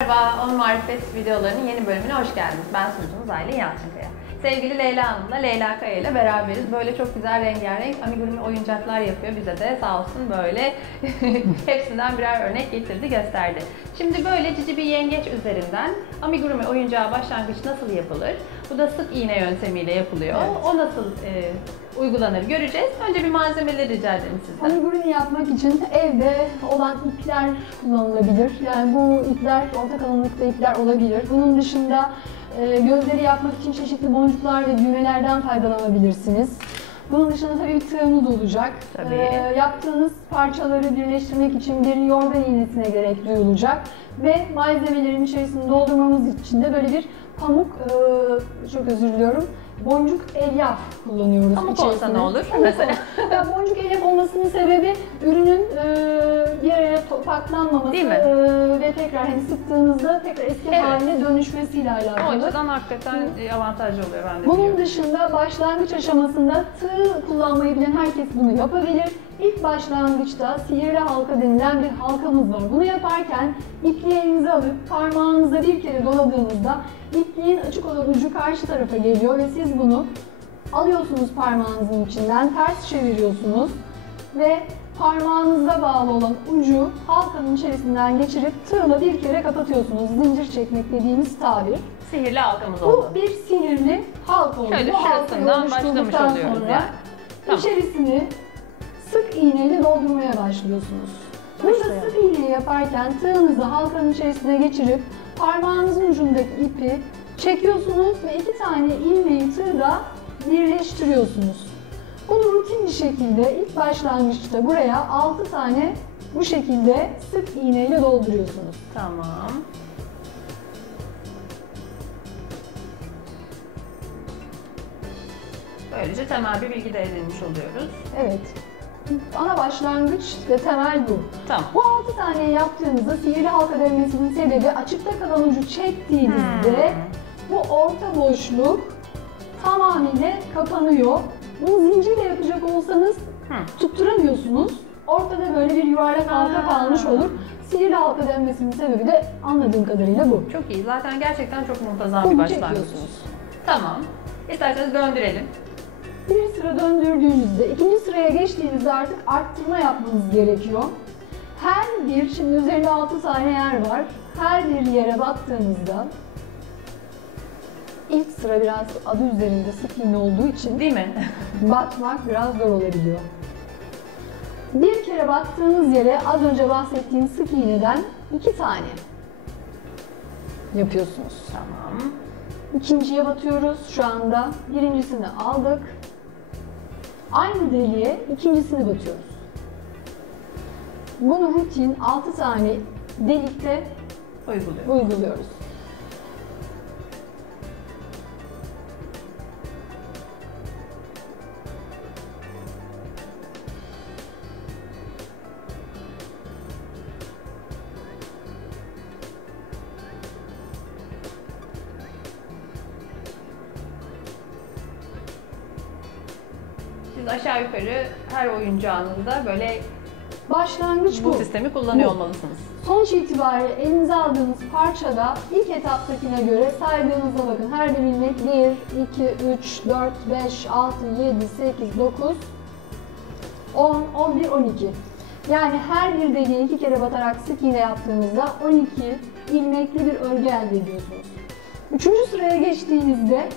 Merhaba, On Marifet videolarının yeni bölümüne hoş geldiniz. Ben sunucunuz Aylin Yalçınkaya. Sevgili Leyla Hanım'la Leyla Kaya ile beraberiz. Böyle çok güzel rengarenk amigurumi oyuncaklar yapıyor bize de sağ olsun böyle hepsinden birer örnek getirdi gösterdi. Şimdi böyle cici bir yengeç üzerinden amigurumi oyuncağı başlangıç nasıl yapılır? Bu da sık iğne yöntemiyle yapılıyor. Evet. O nasıl e, uygulanır göreceğiz. Önce bir malzemeleri rica ederim sizden. Amigurumi yapmak için evde olan ipler kullanılabilir. Yani bu ipler orta kalınlıkta ipler olabilir. Bunun dışında gözleri yapmak için çeşitli boncuklar ve düğmelerden faydalanabilirsiniz. Bunun dışında tabii bir tığımız olacak. Tabii. E, yaptığınız parçaları birleştirmek için bir yorgan iğnesine gerek duyulacak. Ve malzemelerin içerisini doldurmamız için de böyle bir pamuk, e, çok özür diliyorum, boncuk elyaf kullanıyoruz. Pamuk olsa içerisine. ne olur mesela? ya boncuk elyaf olmasının sebebi ürünün e, bir araya topaklanmaması Değil mi? e, ve tekrar hani sıktığınızda tekrar eski Evet. haline dönüşmesiyle O alakalı. açıdan hakikaten e, avantajlı oluyor ben de Bunun biliyorum. dışında başlangıç aşamasında tığ kullanmayı bilen herkes bunu yapabilir. İlk başlangıçta sihirli halka denilen bir halkamız var. Bunu yaparken ipliğinizi alıp parmağınıza bir kere doladığınızda ipliğin açık olan ucu karşı tarafa geliyor ve siz bunu alıyorsunuz parmağınızın içinden, ters çeviriyorsunuz ve parmağınıza bağlı olan ucu halkanın içerisinden geçirip tığla bir kere kapatıyorsunuz. Zincir çekmek dediğimiz tabir. Sihirli halkamız Bu oldu. bir sihirli halk oldu. Şöyle Bu halkayı oluşturduktan oluyoruz sonra yani. Tamam. içerisini sık iğneyle doldurmaya başlıyorsunuz. Burada sık iğneyi yaparken tığınızı halkanın içerisine geçirip parmağınızın ucundaki ipi çekiyorsunuz ve iki tane ilmeği tığda birleştiriyorsunuz. Bunu rutin bir şekilde ilk başlangıçta buraya 6 tane bu şekilde sık iğneyle dolduruyorsunuz. Tamam. Böylece temel bir bilgi de edinmiş oluyoruz. Evet. Ana başlangıç ve temel bu. Tamam. Bu 6 tane yaptığınızda sihirli halka dönmesinin sebebi açıkta kalan ucu çektiğinizde Hmm. bu orta boşluk tamamıyla kapanıyor. Bunu zincirle yapacak olsanız Hı. tutturamıyorsunuz. Ortada böyle bir yuvarlak halka Ha. kalmış olur. Sihirli halka dönmesinin sebebi de anladığım kadarıyla bu. Çok iyi. Zaten gerçekten çok muntazam bir başlangıç. Tamam. İsterseniz döndürelim. Bir sıra döndürdüğünüzde, ikinci sıraya geçtiğinizde artık arttırma yapmanız gerekiyor. Her bir, şimdi üzerinde 6 tane yer var. Her bir yere baktığınızda ilk sıra biraz adı üzerinde sık iğne olduğu için Değil mi? batmak biraz zor olabiliyor. Bir kere baktığınız yere az önce bahsettiğim sık iğneden iki tane yapıyorsunuz. tamam. İkinciye batıyoruz şu anda. Birincisini aldık. Aynı deliğe ikincisini batıyoruz. Bunu rutin 6 tane delikte Uyguluyorum. uyguluyoruz. Siz aşağı yukarı her oyuncağınızda böyle Başlangıç bu bu. sistemi kullanıyor Bu. olmalısınız. Sonuç itibariyle elinize aldığınız parçada ilk etaptakine göre saydığınızda bakın her bir ilmek 1, 2, 3, 4, 5, 6, 7, 8, 9, 10, 11, 12. Yani her bir deliğe iki kere batarak sık iğne yaptığınızda 12 ilmekli bir örgü elde ediyorsunuz. Üçüncü sıraya geçtiğinizde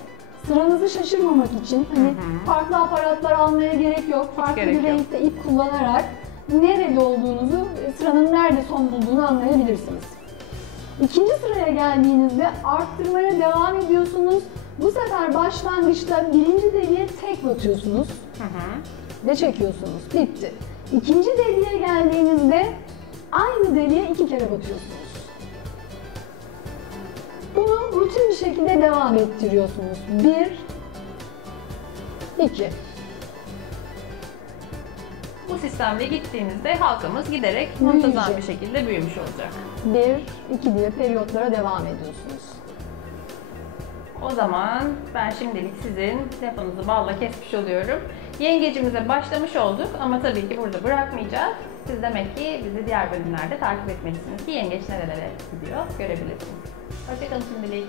sıranızı şaşırmamak için hani farklı aparatlar almaya gerek yok. Farklı gerek bir yok. renkte ip kullanarak nerede olduğunuzu, sıranın nerede son bulduğunu anlayabilirsiniz. İkinci sıraya geldiğinizde arttırmaya devam ediyorsunuz. Bu sefer başlangıçta birinci deliğe tek batıyorsunuz Hı hı. ve çekiyorsunuz. Bitti. İkinci deliğe geldiğinizde aynı deliğe iki kere batıyorsunuz. Rutin bir şekilde devam ettiriyorsunuz. Bir, iki. Bu sistemle gittiğinizde halkamız giderek muntazam Büyüyecek. bir şekilde büyümüş olacak. Bir, iki diye periyotlara devam ediyorsunuz. O zaman ben şimdilik sizin lafınızı balla kesmiş oluyorum. Yengecimize başlamış olduk ama tabii ki burada bırakmayacağız. Siz demek ki bizi diğer bölümlerde takip etmelisiniz ki yengeç nerelere gidiyor görebilirsiniz. Hoşçakalın şimdilik.